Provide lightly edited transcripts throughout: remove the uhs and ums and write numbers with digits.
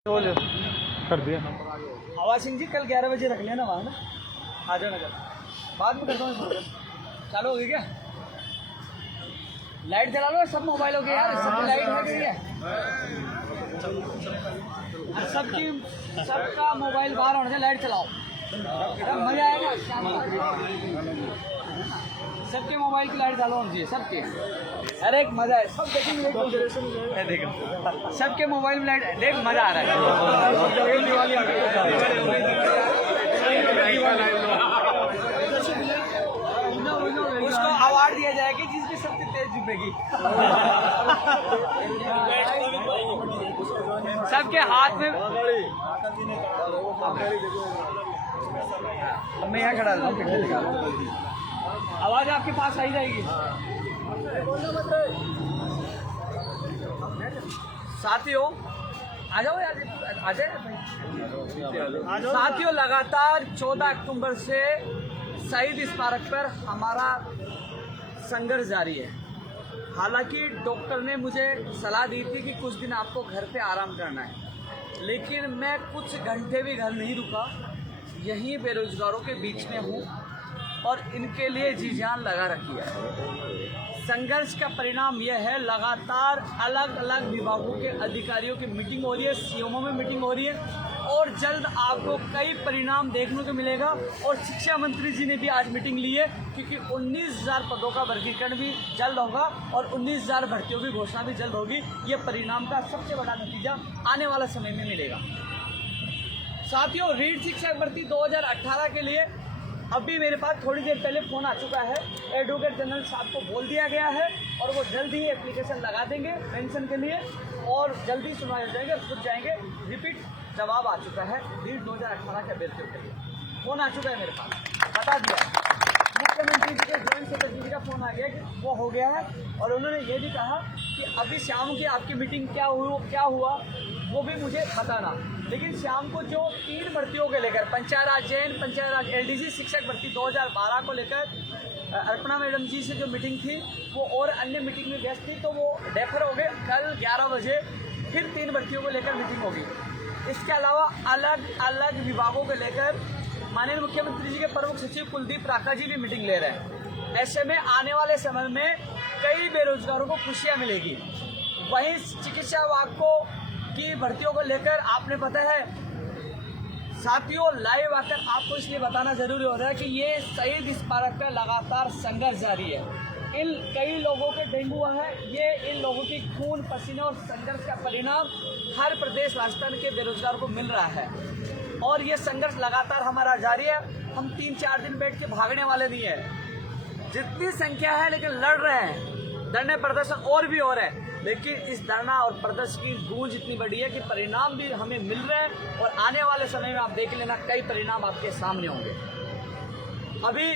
कर दिया। आवाज सिंह जी कल 11 बजे रख लेना वहाँ ना, आ जाना जब बाद में करता हूँ। चालू हो गई क्या? लाइट जला लो सब मोबाइलों के यार, सब लाइट है गई है, सबका मोबाइल बाहर होने से लाइट चलाओ, मजा आएगा शाम को। सबके मोबाइल की लाइट चालू होनी चाहिए सबके, अरे एक मजा है, सब देखेंगे, सबके मोबाइल में लाइट देख, मजा आ रहा है। उसको अवार्ड दिया जाएगा जिसकी सबसे तेज जुबेगी। सबके हाथ में, मैं यहाँ खड़ा हूँ, आवाज आपके पास आई जाएगी। साथियों आ जाओ यार, आ जाए साथियों। लगातार 14 अक्टूबर से शहीद स्मारक पर हमारा संघर्ष जारी है। हालांकि डॉक्टर ने मुझे सलाह दी थी कि कुछ दिन आपको घर पे आराम करना है, लेकिन मैं कुछ घंटे भी घर नहीं रुका, यहीं बेरोजगारों के बीच में हूँ और इनके लिए जी जान लगा रखी है। संघर्ष का परिणाम यह है, लगातार अलग अलग विभागों के अधिकारियों की मीटिंग हो रही है, सीएमओ में मीटिंग हो रही है और जल्द आपको कई परिणाम देखने को मिलेगा। और शिक्षा मंत्री जी ने भी आज मीटिंग ली है, क्योंकि 19,000 पदों का वर्गीकरण भी जल्द होगा और 19,000 भर्तियों की घोषणा भी जल्द होगी। ये परिणाम का सबसे बड़ा नतीजा आने वाला समय में मिलेगा। साथियों, रीट शिक्षक भर्ती 2018 के लिए अभी मेरे पास थोड़ी देर पहले फ़ोन आ चुका है। एडवोकेट जनरल साहब को बोल दिया गया है और वो जल्दी ही एप्लीकेशन लगा देंगे पेंशन के लिए और जल्दी सुनवाई हो जाएंगे, खुद जाएंगे। रिपीट जवाब आ चुका है रीट 2018 के अभ्यर्थियों के लिए, फ़ोन आ चुका है मेरे पास, बता दिया। मुख्यमंत्री जी के जॉइंट सेक्रेटरी का फ़ोन आ गया कि वो हो गया है और उन्होंने ये भी कहा कि अभी शाम की आपकी मीटिंग क्या हुआ वो भी मुझे बताना। लेकिन शाम को जो 3 भर्तियों के लेकर, पंचायत राज जैन, पंचायत राज एलडीसी शिक्षक भर्ती 2012 को लेकर अर्पणा मैडम जी से जो मीटिंग थी वो और अन्य मीटिंग में व्यस्त थी, तो वो डेफर हो गए। कल 11 बजे फिर 3 भर्तियों को लेकर मीटिंग होगी। इसके अलावा अलग अलग विभागों को लेकर माननीय मुख्यमंत्री जी के प्रमुख सचिव कुलदीप राका जी भी मीटिंग ले रहे हैं। ऐसे में आने वाले समय में कई बेरोजगारों को खुशियाँ मिलेगी। वहीं चिकित्सा विभाग को की भर्तियों को लेकर आपने पता है साथियों, लाइव आकर आपको इसलिए बताना जरूरी हो रहा है कि ये शहीद स्मारक का लगातार संघर्ष जारी है। इन कई लोगों के डेंगू हुआ है, ये इन लोगों की खून पसीने और संघर्ष का परिणाम हर प्रदेश राजस्थान के बेरोजगार को मिल रहा है और ये संघर्ष लगातार हमारा जारी है। हम 3-4 दिन बैठ के भागने वाले नहीं है। जितनी संख्या है लेकिन लड़ रहे हैं, धरने प्रदर्शन और भी हो रहे हैं, लेकिन इस धरना और प्रदर्शन की गूंज इतनी बड़ी है कि परिणाम भी हमें मिल रहे हैं और आने वाले समय में आप देख लेना कई परिणाम आपके सामने होंगे। अभी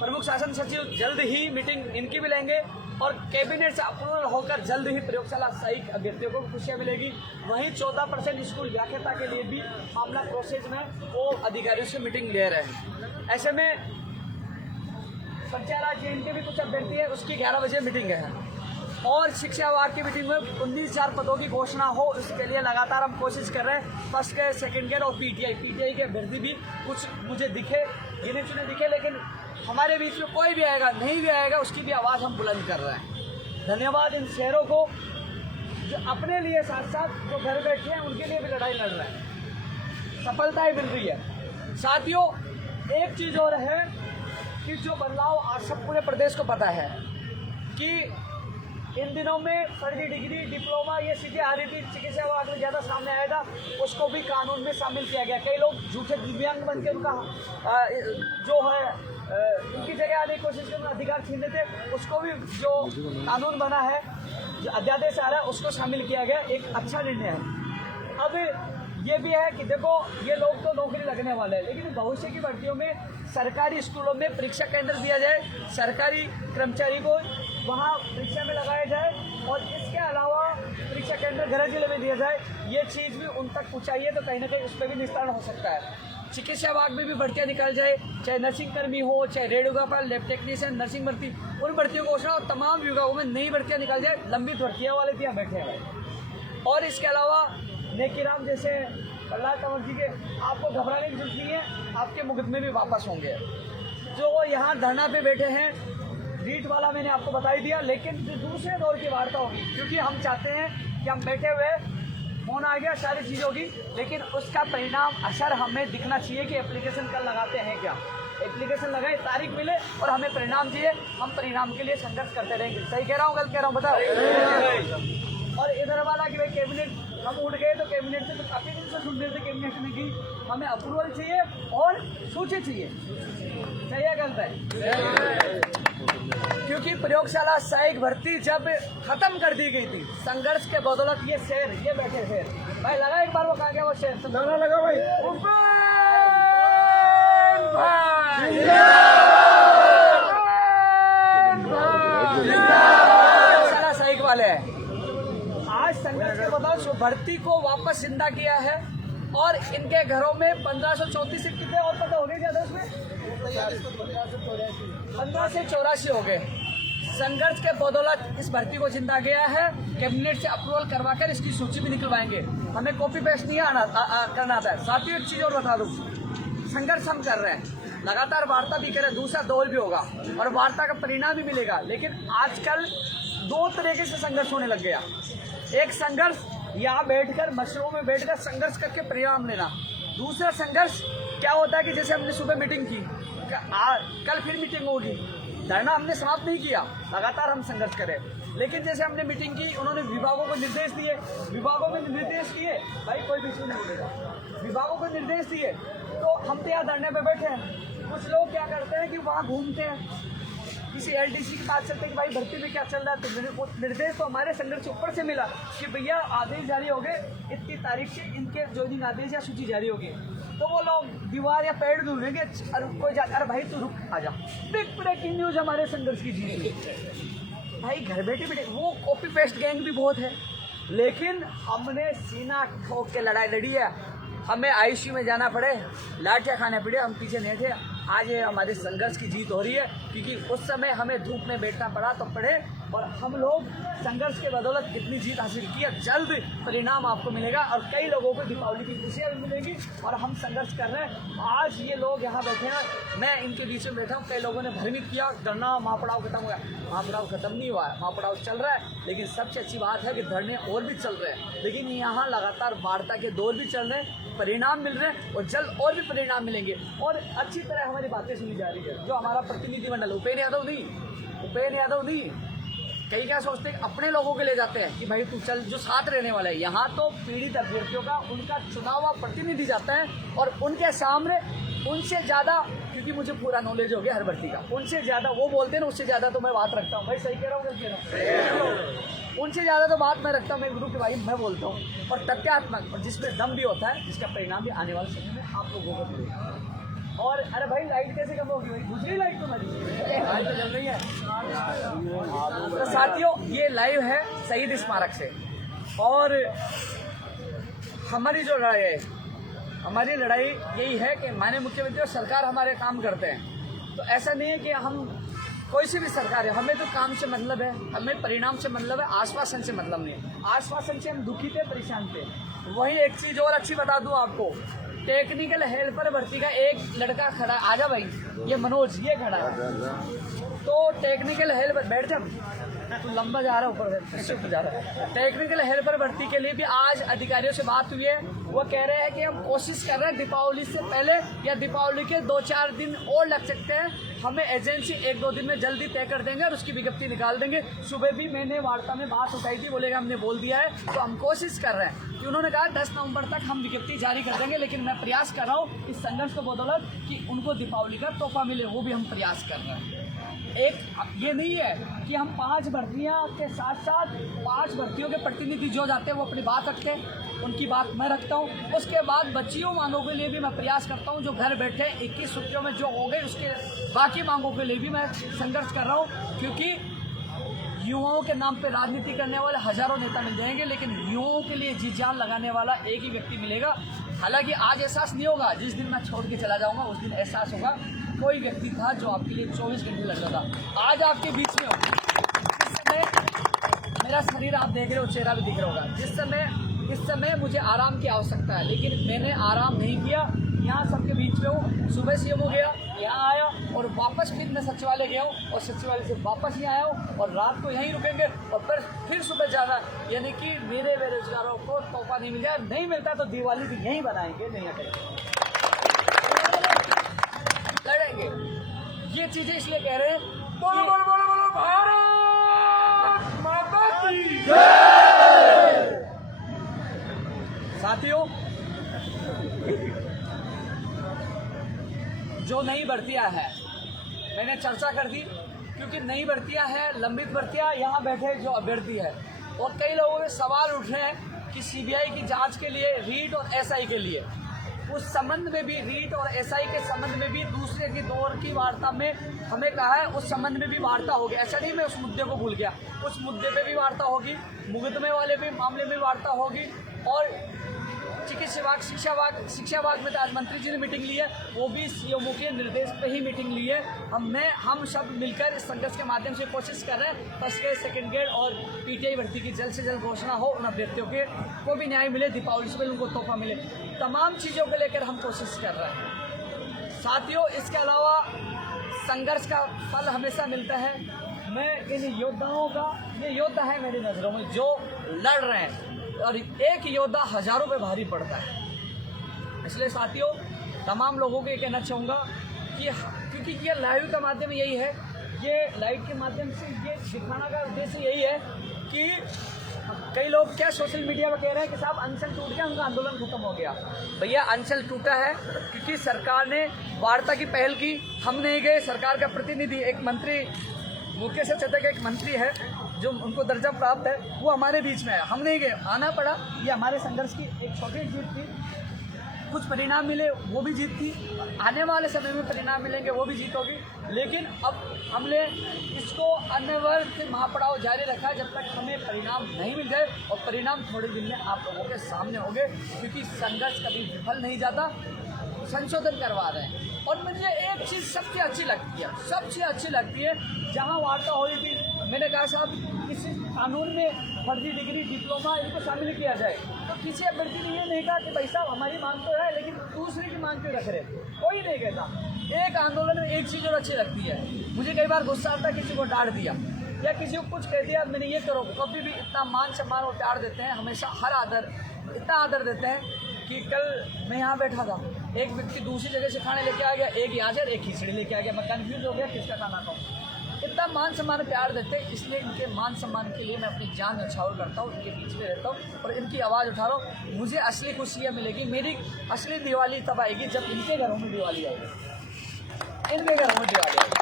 प्रमुख शासन सचिव जल्द ही मीटिंग इनकी भी लेंगे और कैबिनेट से अप्रूवल होकर जल्द ही प्रयोगशाला सही अभ्यर्थियों को खुशियाँ मिलेगी। वहीं 14% स्कूल व्याख्याता के लिए भी मामला प्रोसेस में, वो अधिकारियों से मीटिंग ले रहे हैं। ऐसे में पंचायत राज जैन के भी कुछ अभ्यर्थी है, उसकी 11 बजे मीटिंग है और शिक्षा विभाग की मीटिंग में 19,000 पदों की घोषणा हो, इसके लिए लगातार हम कोशिश कर रहे हैं। फर्स्ट ग्रेड, सेकंड ग्रेड और पीटीआई के अभ्यर्थी भी कुछ मुझे दिखे, गिने चुने दिखे, लेकिन हमारे बीच में कोई भी आएगा नहीं भी आएगा उसकी भी आवाज़ हम बुलंद कर रहे हैं। धन्यवाद इन शहरों को जो अपने लिए साथ साथ जो घर बैठे हैं उनके लिए भी लड़ाई लड़ रहे हैं, सफलताएं मिल रही है। साथियों, एक चीज़ और है कि जो बदलाव आज सब पूरे प्रदेश को पता है कि इन दिनों में फर्जी डिग्री, डिप्लोमा ये चीज़ें आ रही थी, चिकित्सा विभाग में ज़्यादा सामने आया था, उसको भी कानून में शामिल किया गया। कई लोग झूठे दिव्यांग बन के उनका जो है उनकी जगह आने की कोशिश करना, अधिकार छीनते थे, उसको भी जो कानून बना है, जो अध्यादेश आ रहा है, उसको शामिल किया गया। एक अच्छा निर्णय है। अब ये भी है कि देखो ये लोग तो नौकरी लगने वाले हैं, लेकिन भविष्य की भर्तियों में सरकारी स्कूलों में परीक्षा केंद्र दिया जाए, सरकारी कर्मचारी को वहाँ परीक्षा में लगाया जाए और इसके अलावा परीक्षा केंद्र गृह जिले में दिया जाए। ये चीज़ भी उन तक पहुँचाइए तो कहीं ना कहीं उस पर भी निस्तारण हो सकता है। चिकित्सा विभाग में भी भर्तियाँ निकाल जाए, चाहे नर्सिंग कर्मी हो, चाहे रेडियोग्राफर, लैब टेक्नीशियन, नर्सिंग भर्ती, उन भर्तियों को घोषणा और तमाम विभागों में नई भर्तियाँ निकाल जाए। लंबित भर्तियाँ वाले भी यहाँ बैठे हैं और इसके अलावा नेकीराम जैसे प्रहलाद कंवर जी के, आपको घबराने की जरूरत नहीं है, आपके मुकदमे भी वापस होंगे। जो यहाँ धरना पे बैठे हैं, रीट वाला मैंने आपको बता ही दिया, लेकिन जो दूसरे दौर की वार्ता होगी, क्योंकि हम चाहते हैं कि हम बैठे हुए फोन आ गया, सारी चीज़ होगी, लेकिन उसका परिणाम असर हमें दिखना चाहिए कि एप्लीकेशन कल लगाते हैं क्या, एप्लीकेशन लगाए, तारीख मिले और हमें परिणाम चाहिए, हम परिणाम के लिए संघर्ष करते रहेंगे। सही कह रहा हूँ, गलत कह रहा हूँ, बताओ। और इधर वाला कि भाई कैबिनेट हम उठ गए, तो कैबिनेट से तो काफ़ी दिन से सुन रहे थे कैबिनेट ने की हमें अप्रूवल चाहिए और सूची चाहिए। सही है, गलत है? क्योंकि प्रयोगशाला सहायक भर्ती जब खत्म कर दी गई थी संघर्ष के बदौलत, ये शेर, ये बैठे शेर भाई लगा एक बार, वो कहा गया वो शेर लगा भाई, प्रयोगशाला सहायक वाले हैं। आज संघर्ष के बदौलत भर्ती को वापस जिंदा किया है और इनके घरों में 1534 कितने और पता हो गए ज्यादा, उसमें 15 से 84 हो गए। संघर्ष के बदौलत इस भर्ती को जिंदा गया है, कैबिनेट से अप्रूवल करवाकर इसकी सूची भी निकलवाएंगे, हमें कॉपी पेस्ट नहीं करना आता है। साथ ही एक चीज और बता दूं, संघर्ष हम कर रहे हैं, लगातार वार्ता भी करें, दूसरा दौर भी होगा और वार्ता का परिणाम भी मिलेगा, लेकिन आजकल दो तरीके से संघर्ष होने लग गया। एक संघर्ष यहाँ बैठकर मशरों में बैठकर संघर्ष करके परिणाम लेना, दूसरा संघर्ष क्या होता है कि जैसे हमने सुबह मीटिंग की, कल फिर मीटिंग होगी, धरना हमने समाप्त नहीं किया, लगातार हम संघर्ष करें, लेकिन जैसे हमने मीटिंग की, उन्होंने विभागों को निर्देश दिए, विभागों में निर्देश दिए, भाई कोई भी नहीं बोलेगा, विभागों को निर्देश दिए, तो हम तो यहाँ धरने पे बैठे हैं। कुछ लोग क्या करते हैं कि वहाँ घूमते हैं, किसी एलडीसी के पास चलते हैं कि भाई भर्ती में क्या चल रहा है, तो निर्देश तो हमारे संघर्ष ऊपर से मिला कि भैया आदेश जारी हो गए, इतनी तारीख से इनके ज्वाइनिंग आदेश या सूची जारी होगी, तो वो लोग दीवार या पेड़ ढूंढेंगे, कोई जा, अरे भाई तू रुक आजा, बिग ब्रेकिंग न्यूज हमारे संघर्ष की जीत। भाई घर बैठे बैठे वो कॉपी पेस्ट गैंग भी बहुत है, लेकिन हमने सीना ठोक के लड़ाई लड़ी है, हमें आईसीयू में जाना पड़े, लाठियाँ खाने पड़े, हम पीछे नहीं थे। आज ये हमारे संघर्ष की जीत हो रही है, क्योंकि उस समय हमें धूप में बैठना पड़ा तो पड़े, और हम लोग संघर्ष के बदौलत कितनी जीत हासिल की है, जल्द परिणाम आपको मिलेगा और कई लोगों को दीपावली की खुशियाँ भी मिलेंगी। और हम संघर्ष कर रहे हैं, आज ये लोग यहाँ बैठे हैं, मैं इनके बीच में बैठा हूँ, कई लोगों ने भ्रमित किया धरना महापड़ाव खत्म हुआ, महापड़ाव खत्म नहीं हुआ है, महापड़ाव चल रहा है, लेकिन सबसे अच्छी बात है कि धरने और भी चल रहे हैं, लेकिन यहाँ लगातार वार्ता के दौर भी चल रहे हैं, परिणाम मिल रहे हैं और जल्द और भी परिणाम मिलेंगे और अच्छी तरह हमारी बातें सुनी जा रही है। जो हमारा प्रतिनिधिमंडल उपेंद्र यादव नहीं, कई क्या सोचते हैं अपने लोगों के ले जाते हैं कि भाई तू चल, जो साथ रहने वाला है, यहाँ तो पीड़ित अभ्यर्थियों का उनका चुना हुआ प्रतिनिधि जाता है और उनके सामने उनसे ज़्यादा, क्योंकि मुझे पूरा नॉलेज हो गया हर भर्ती का, उनसे ज़्यादा वो बोलते हैं ना, उससे ज़्यादा तो मैं बात रखता हूँ। भाई सही कह रहा हूँ, गलत कह रहा हूँ? उनसे ज़्यादा तो बात मैं रखता हूँ, मैं गुरु के भाई मैं बोलता हूँ, और तथ्यात्मक, और जिसमें दम भी होता है, जिसका परिणाम भी आने वाले समय में आप लोगों को मिलेगा। और अरे भाई लाइट कैसे कम होगी भाई, दूसरी लाइट तुम्हारी लाइट तो जल रही है। तो साथियों, ये लाइव है शहीद स्मारक से, और हमारी जो लड़ाई है, हमारी लड़ाई यही है कि माननीय मुख्यमंत्री और सरकार हमारे काम करते हैं, तो ऐसा नहीं है कि हम कोई सी भी सरकार है, हमें तो काम से मतलब है, हमें परिणाम से मतलब है, आश्वासन से मतलब नहीं है। आश्वासन से हम दुखी थे, परेशान थे। वहीं एक चीज़ और अच्छी बता दूं आपको, टेक्निकल हेल्पर भर्ती का एक लड़का खड़ा, आजा भाई, ये मनोज, ये खड़ा है, तो टेक्निकल हेल्पर, बैठ जा, तू लंबा जा रहा है ऊपर, कैसे ऊपर जा रहा है। टेक्निकल हेल्पर भर्ती के लिए भी आज अधिकारियों से बात हुई है, वो कह रहे हैं कि हम कोशिश कर रहे हैं दीपावली से पहले या दीपावली के 2-4 दिन और लग सकते हैं, हमें एजेंसी 1-2 दिन में जल्दी तय कर देंगे और उसकी विज्ञप्ति निकाल देंगे। सुबह भी मैंने वार्ता में बात उठाई थी, बोलेगा हमने बोल दिया है, तो हम कोशिश कर रहे हैं कि उन्होंने कहा 10 नवंबर तक हम विज्ञप्ति जारी कर देंगे, लेकिन मैं प्रयास कर रहा हूँ इस संघर्ष को बदौलत कि उनको दीपावली का तोहफा मिले, वो भी हम प्रयास कर रहे हैं। एक ये नहीं है कि हम 5 भर्तियाँ के साथ साथ 5 भर्तियों के प्रतिनिधि जो जाते हैं वो अपनी बात रखते हैं, उनकी बात मैं रखता हूँ। उसके बाद बच्चियों मांगों के लिए भी मैं प्रयास करता हूँ, जो घर बैठे 21 छुट्टियों में जो हो गए, उसके बाकी मांगों के लिए भी मैं संघर्ष कर रहा हूँ, क्योंकि युवाओं के नाम पे राजनीति करने वाले हजारों नेता मिल जाएंगे, लेकिन युवाओं के लिए जी जान लगाने वाला एक ही व्यक्ति मिलेगा। हालांकि आज एहसास नहीं होगा, जिस दिन मैं छोड़ के चला जाऊंगा उस दिन एहसास होगा कोई व्यक्ति था जो आपके लिए 24 घंटे लग रहा था, आज आपके बीच में हो। जिस समय मेरा शरीर आप देख रहे हो, चेहरा भी दिख रहा होगा, जिस समय इस समय मुझे आराम की आवश्यकता है, लेकिन मैंने आराम नहीं किया। यहाँ सबके बीच में हूँ। सुबह सीएम हो गया, यहाँ आया और वापस फिर मैं सचिवालय गया हूँ और सचिवालय से वापस यहाँ आया हूँ और रात को यहीं रुकेंगे और फिर सुबह जाना। यानी कि मेरे बेरोजगारों को तोहफा नहीं मिल जाए, नहीं मिलता तो दिवाली भी यहीं बनाएंगे, नहीं करेंगे, लड़ेंगे। ये चीजें इसलिए कह रहे हैं, बोलो बोलो बोलो बोलो भारत माता की जय। साथियों, जो नई भर्तियां है मैंने चर्चा कर दी, क्योंकि नई भर्तियां हैं, लंबित भर्तियां, यहाँ बैठे जो अभ्यर्थी है और कई लोगों में सवाल उठ रहे हैं कि सीबीआई की जांच के लिए, रीट और एसआई के लिए, उस संबंध में भी, रीट और एसआई के संबंध में भी दूसरे की दौर की वार्ता में हमें कहा है, उस संबंध में भी वार्ता होगी। ऐसा नहीं मैं उस मुद्दे को भूल गया, उस मुद्दे पे भी वार्ता होगी, मुकदमे वाले भी मामले में वार्ता होगी। और चिकित्सा विभाग, शिक्षा विभाग में तो आज मंत्री जी ने मीटिंग ली है, वो भी सीएमओ के निर्देश पे ही मीटिंग ली है। हम सब मिलकर इस संघर्ष के माध्यम से कोशिश कर रहे हैं फर्स्ट ग्रेड, सेकंड ग्रेड और पीटीआई भर्ती की जल्द से जल्द घोषणा हो, उन अभ्यर्थियों के को भी न्याय मिले, दीपावली से उनको तोहफा मिले। तमाम चीज़ों को लेकर हम कोशिश कर रहे हैं। साथियों, इसके अलावा संघर्ष का फल हमेशा मिलता है। मैं इन योद्धाओं का, ये योद्धा है मेरी नज़रों में जो लड़ रहे हैं, और एक योद्धा हजारों पे भारी पड़ता है। इसलिए साथियों, तमाम लोगों को ये कहना चाहूँगा कि क्योंकि ये लाइव का माध्यम यही है, ये लाइव के माध्यम से ये दिखाना का उद्देश्य यही है कि कई लोग क्या सोशल मीडिया पर कह रहे हैं कि साहब अनशन टूट गया, उनका आंदोलन खत्म हो गया। भैया, अनशन टूटा है क्योंकि सरकार ने वार्ता की पहल की, हम नहीं गए। सरकार का प्रतिनिधि, एक मंत्री, मुकेश चतक एक मंत्री है जो उनको दर्जा प्राप्त है, वो हमारे बीच में है, हम नहीं गए, आना पड़ा। ये हमारे संघर्ष की एक छोटी जीत थी, कुछ परिणाम मिले, वो भी जीत थी। आने वाले समय में परिणाम मिलेंगे, वो भी जीत होगी। लेकिन अब हमने इसको अनवरत महापड़ाव जारी रखा जब तक हमें परिणाम नहीं मिल गए, और परिणाम थोड़े दिन में आप लोगों के सामने होंगे, क्योंकि संघर्ष कभी विफल नहीं जाता, संशोधन करवा रहे हैं। और मुझे एक चीज़ सबसे अच्छी लगती है, जहाँ वार्ता हो रही थी, मैंने कहा साहब किसी कानून में फर्जी डिग्री, डिप्लोमा इनको शामिल किया जाए, तो किसी अभ्यर्थी ने ये नहीं कहा कि भाई साहब हमारी मांग तो है लेकिन दूसरे की मांग क्यों रख रहे, कोई नहीं कहता। एक आंदोलन में एक चीज़ और अच्छी लगती है, मुझे कई बार गुस्सा आता है, किसी को डांट दिया या किसी को कुछ कह दिया, मैंने ये करो, कभी भी इतना मान सम्मान और प्यार देते हैं, हमेशा हर आदर, इतना आदर देते हैं कि कल मैं यहाँ बैठा था, एक व्यक्ति दूसरी जगह से खाने लेके आ गया, एक यहाँ से एक खिचड़ी लेके आ गया, मैं कन्फ्यूज हो गया किसका खाना खाऊँ। इतना मान सम्मान प्यार देते हैं, इसलिए इनके मान सम्मान के लिए मैं अपनी जान न्यौछावर करता हूँ, इनके बीच में रहता हूँ और इनकी आवाज़ उठा रहा हूँ। मुझे असली खुशी यह मिलेगी, मेरी असली दिवाली तब आएगी जब इनके घरों में दिवाली आएगी, इनके घरों में दिवाली आएगी।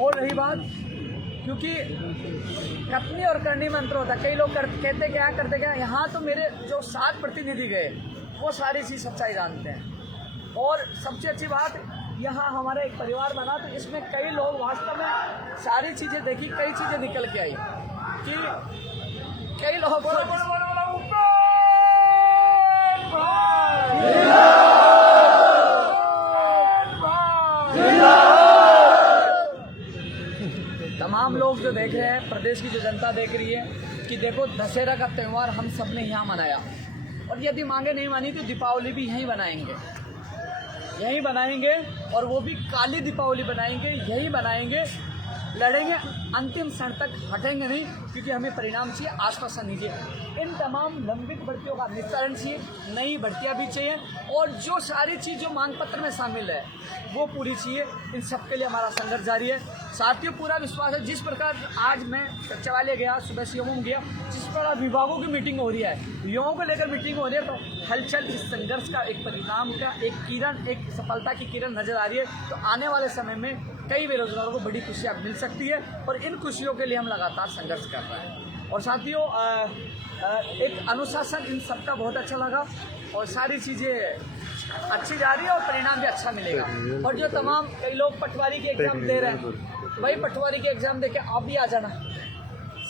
और रही बात, क्योंकि कथनी और करनी में अंतर होता है, कई लोग कहते क्या करते क्या, यहाँ तो मेरे जो 7 प्रतिनिधि गए वो सारी चीज़ सच्चाई जानते हैं। और सबसे अच्छी बात, यहाँ हमारा एक परिवार बना, तो इसमें कई लोग वास्तव में सारी चीज़ें देखी, कई चीज़ें निकल के आई कि कई लोग तमाम लोग जो देख रहे हैं, प्रदेश की जो जनता देख रही है कि देखो दशहरा का त्यौहार हम सब ने यहाँ मनाया, और यदि मांगे नहीं मानी तो दीपावली भी यहीं बनाएंगे और वो भी काली दीपावली बनाएंगे, यही बनाएंगे, लड़ेंगे, अंतिम क्षण तक हटेंगे नहीं, क्योंकि हमें परिणाम चाहिए, आश्वासन नहीं चाहिए। इन तमाम लंबित भर्तियों का निस्तारण चाहिए, नई भर्तियाँ भी चाहिए, और जो सारी चीज़ जो मांग पत्र में शामिल है वो पूरी चाहिए। इन सब के लिए हमारा संघर्ष जारी है। साथियों, पूरा विश्वास है, जिस प्रकार आज मैं सचिवालय गया, सुबह सीएमओ में गया, जिस प्रकार विभागों की मीटिंग हो रही है, युवाओं को लेकर मीटिंग हो रही है, तो हलचल इस संघर्ष का, एक परिणाम का एक किरण, एक सफलता की किरण नजर आ रही है। तो आने वाले समय में कई बेरोजगारों को बड़ी खुशियाँ मिल सकती है, और इन खुशियों के लिए हम लगातार संघर्ष कर रहे हैं। और साथियों, एक अनुशासन इन सबका बहुत अच्छा लगा, और सारी चीज़ें अच्छी जा रही है और परिणाम भी अच्छा मिलेगा। और जो तमाम कई लोग पटवारी के एग्ज़ाम दे रहे हैं, भाई पटवारी के एग्ज़ाम दे के आप भी आ जाना,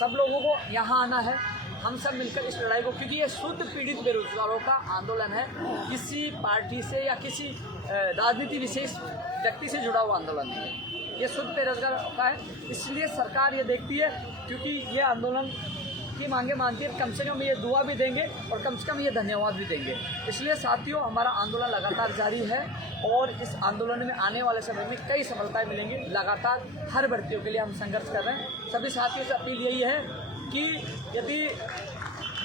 सब लोगों को यहाँ आना है, हम सब मिलकर इस लड़ाई को, क्योंकि ये शुद्ध पीड़ित बेरोजगारों का आंदोलन है, किसी पार्टी से या किसी राजनीति विशेष व्यक्ति से जुड़ा हुआ आंदोलन नहीं है, ये शुद्ध बेरोजगारों का है। इसलिए सरकार ये देखती है, क्योंकि ये आंदोलन सबकी मांगे मानती है, कम से कम ये दुआ भी देंगे और कम से कम ये धन्यवाद भी देंगे। इसलिए साथियों, हमारा आंदोलन लगातार जारी है और इस आंदोलन में आने वाले समय में कई सफलताएं मिलेंगी। लगातार हर भर्तियों के लिए हम संघर्ष कर रहे हैं। सभी साथियों से अपील यही है कि यदि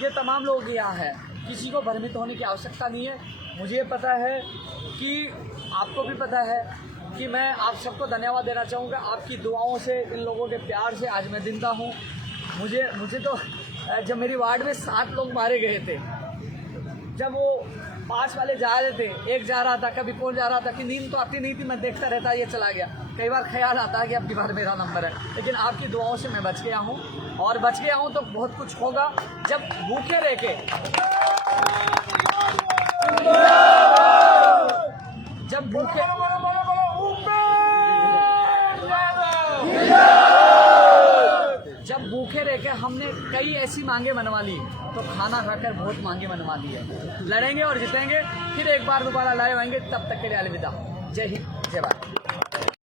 ये तमाम लोग यहाँ हैं, किसी को भ्रमित होने की आवश्यकता नहीं है। मुझे पता है कि आपको भी पता है कि मैं आप सबको धन्यवाद देना चाहूँगा। आपकी दुआओं से, इन लोगों के प्यार से आज मैं जिंदा हूँ। मुझे तो जब मेरी वार्ड में 7 लोग मारे गए थे, जब वो 5 वाले जा रहे थे, एक जा रहा था, कभी कौन जा रहा था, कि नींद तो आती नहीं थी, मैं देखता रहता ये चला गया। कई बार ख्याल आता है कि अब की बार मेरा नंबर है, लेकिन आपकी दुआओं से मैं बच गया हूँ और बच गया हूँ तो बहुत कुछ होगा। जब भूखे रह के जब भूखे रह के हमने कई ऐसी मांगे मनवा ली, तो खाना खाकर बहुत मांगे मनवा ली है। लड़ेंगे और जीतेंगे, फिर एक बार दोबारा लाए आएंगे। तब तक के लिए अलविदा। जय हिंद, जय भारत।